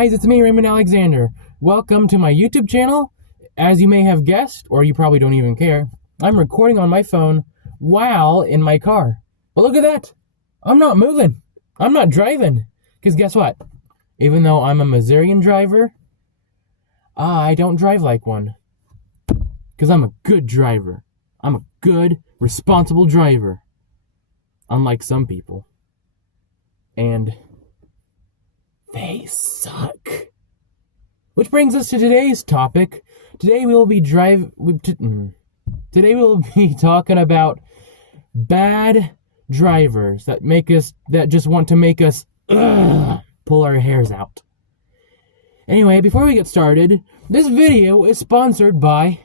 Guys, it's me, Raymond Alexander. Welcome to my YouTube channel. As you may have guessed, or you probably don't even care, I'm recording on my phone while in my car. But look at that. I'm not moving. I'm not driving. Because guess what? Even though I'm a Missourian driver, I don't drive like one. Because I'm a good driver. I'm a good, responsible driver. Unlike some people. And they suck. Which brings us to today's topic. Today we will be talking about bad drivers that just want to make us pull our hairs out. Anyway, before we get started, this video is sponsored by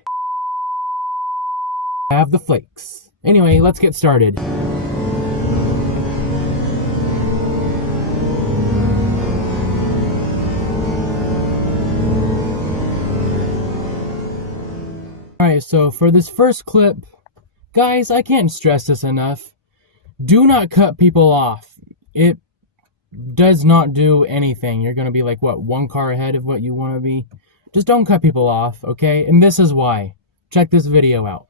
Have the Flakes. Anyway, let's get started. Alright, so for this first clip, guys, I can't stress this enough. Do not cut people off. It does not do anything. You're going to be like, what, one car ahead of what you want to be? Just don't cut people off, okay? And this is why. Check this video out.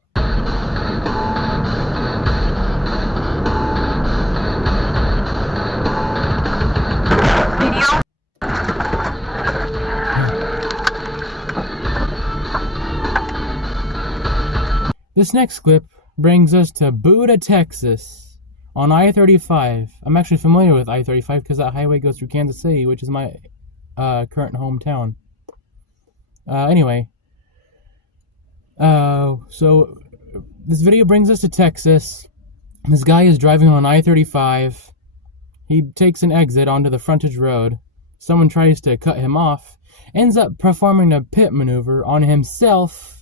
This next clip brings us to Buda, Texas, on I-35. I'm actually familiar with I-35 because that highway goes through Kansas City, which is my current hometown. So this video brings us to Texas. This guy is driving on I-35. He takes an exit onto the frontage road. Someone tries to cut him off, ends up performing a pit maneuver on himself,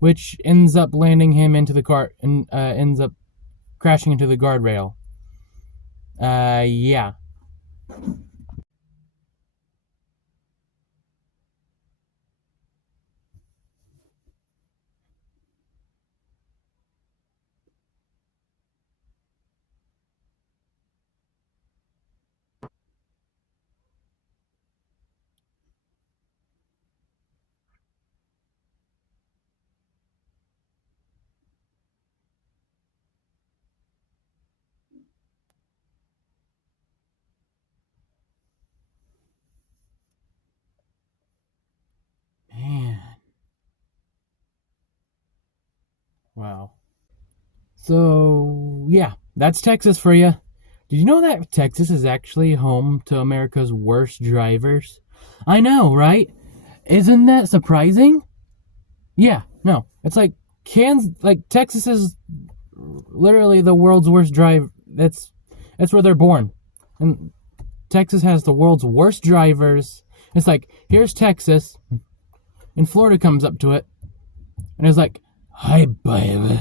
which ends up landing him into the car and ends up crashing into the guardrail. Yeah. Man. Wow. So, yeah, that's Texas for you. Did you know that Texas is actually home to America's worst drivers? I know, right? Isn't that surprising? Yeah, no. It's like Texas is literally the world's worst drive. That's where they're born. And Texas has the world's worst drivers. It's like, here's Texas, and Florida comes up to it, and it's like, "Hi, baby.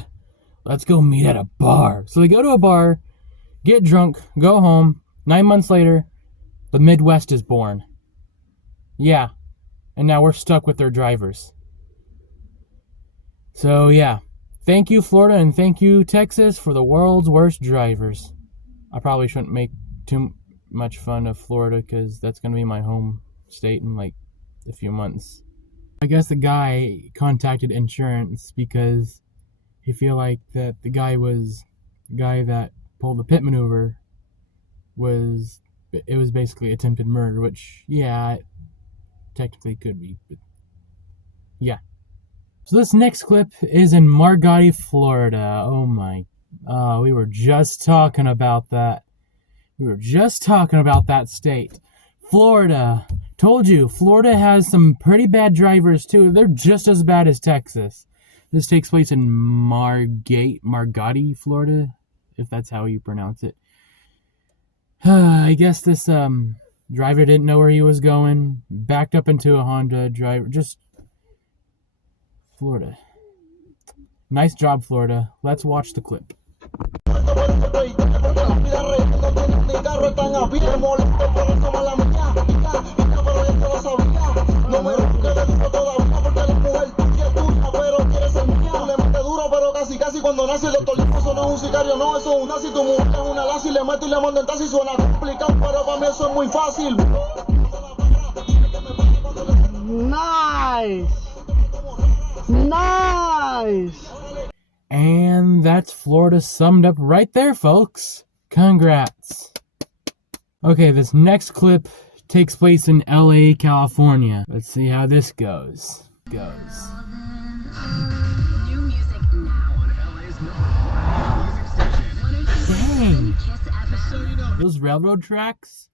Let's go meet at a bar." So they go to a bar, get drunk, go home. 9 months later, the Midwest is born. Yeah. And now we're stuck with their drivers. So, yeah. Thank you, Florida, and thank you, Texas, for the world's worst drivers. I probably shouldn't make too much fun of Florida because that's going to be my home state in like a few months. I guess the guy contacted insurance because he feel like that the guy that pulled the pit maneuver was basically attempted murder, which, yeah, it technically could be, but yeah. So this next clip is in Margate, Florida. We were just talking about that. We were just talking about that state. Florida. Told you, Florida has some pretty bad drivers too. They're just as bad as Texas. This takes place in Margate, Florida, if that's how you pronounce it. I guess this driver didn't know where he was going, backed up into a Honda driver. Just Florida. Nice job, Florida. Let's watch the clip. Cuando nace el doctor eso no es un sicario, no, eso es un nazi. Tu mujer es una le meto y le mando en taxi, suena complicado, pero para mí eso es muy fácil. Nice! And that's Florida summed up right there, folks. Congrats. Okay, this next clip takes place in LA, California. Let's see how this goes. New music now on LA's music station. Dang. Those railroad tracks?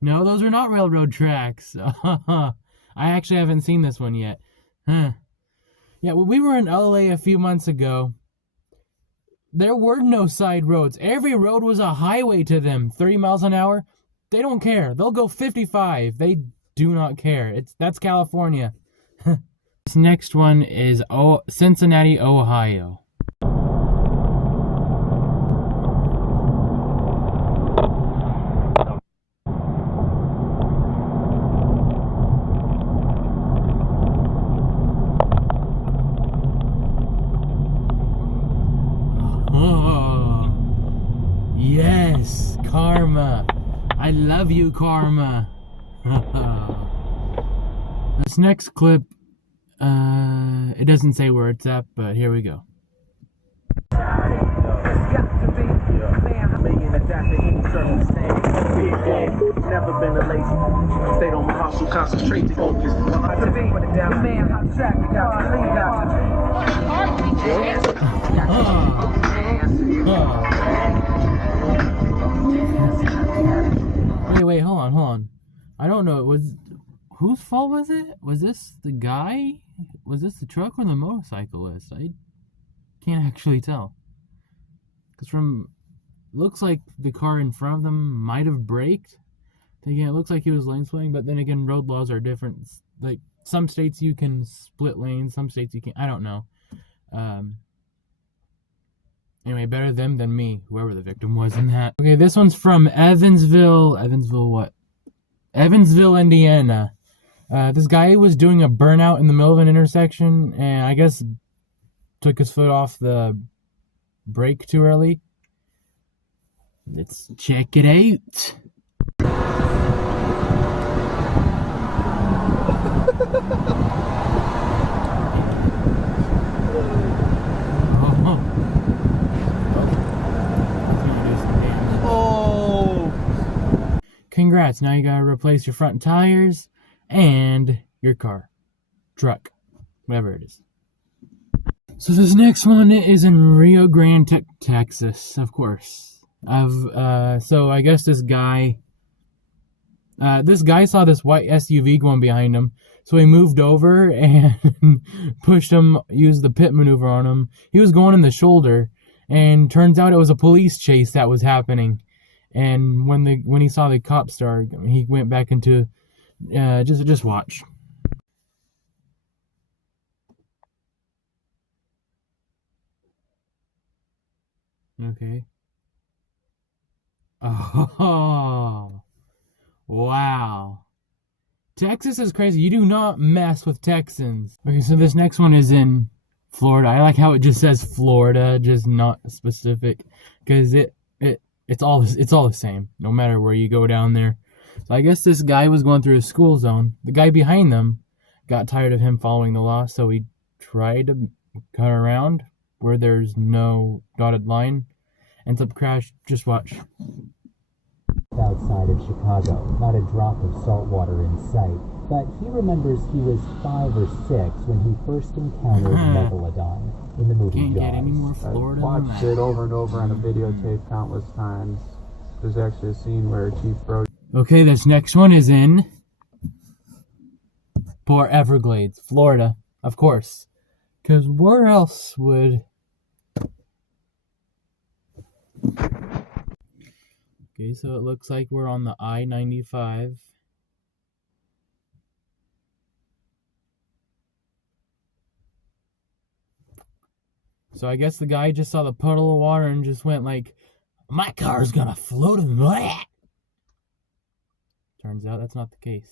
No, those are not railroad tracks. I actually haven't seen this one yet. Huh. Yeah, well, we were in LA a few months ago. There were no side roads. Every road was a highway to them. 30 miles an hour. They don't care. They'll go 55. They do not care. That's California. This next one is Cincinnati, Ohio. Oh, yes, karma. I love you, karma. This next clip, it doesn't say where it's at, but here we go. Never been a lazy. Stayed on my hustle, concentrate to focus. Wait, hold on. I don't know. Whose fault was it? Was this the guy? Was this the truck or the motorcyclist? I can't actually tell. Because looks like the car in front of them might have braked. Again, it looks like he was lane splitting, but then again, road laws are different. Like, some states you can split lanes, some states you can't. I don't know. Anyway, better them than me, whoever the victim was in that. Okay, this one's from Evansville, Indiana. This guy was doing a burnout in the middle of an intersection, and I guess took his foot off the brake too early. Let's check it out. Oh! Congrats, now you gotta replace your front tires and your car, truck, whatever it is. So this next one is in Rio Grande, Texas, of course. So I guess this guy saw this white SUV going behind him, so he moved over and pushed him, used the pit maneuver on him. He was going in the shoulder, and turns out it was a police chase that was happening. And when he saw the cop start, he went back into just watch. Okay. Oh, wow. Texas is crazy. You do not mess with Texans. Okay, so this next one is in Florida. I like how it just says Florida, just not specific, because it's all the same, no matter where you go down there. So I guess this guy was going through a school zone. The guy behind them got tired of him following the law, so he tried to cut around where there's no dotted line. Ends up crash. Just watch. Outside of Chicago, not a drop of salt water in sight, but he remembers he was 5 or 6 when he first encountered Megalodon in the movie Can't Jaws. get any more Florida than Watched that. it over and over on a videotape countless times. There's actually a scene where Chief Brody. Okay, this next one is in Port Everglades, Florida, of course. Because where else would... Okay, so it looks like we're on the I-95. So I guess the guy just saw the puddle of water and just went like, my car's gonna float in that. Turns out that's not the case.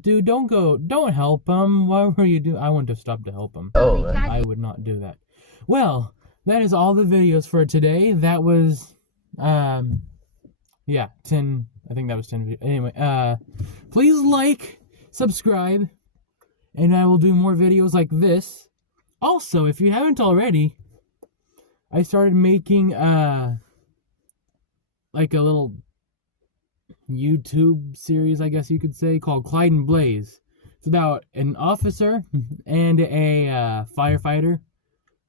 Dude, don't help him. Why were you doing? I wouldn't have stopped to help him. Oh, I would not do that. Well, that is all the videos for today. That was, 10, I think that was 10 videos. Anyway, please like, subscribe, and I will do more videos like this. Also, if you haven't already, I started making like a little YouTube series, I guess you could say, called Clyde and Blaze. It's about an officer and a firefighter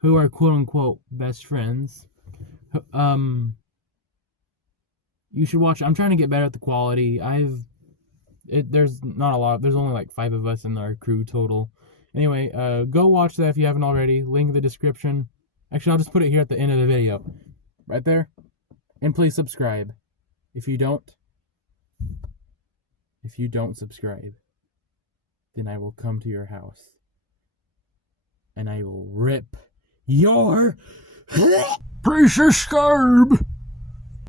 who are quote-unquote best friends. You should watch. I'm trying to get better at the quality. There's not a lot. There's only like 5 of us in our crew total. Anyway, go watch that if you haven't already. Link in the description. Actually, I'll just put it here at the end of the video. Right there. And please subscribe. If you don't subscribe, then I will come to your house. And I will rip your... Please subscribe!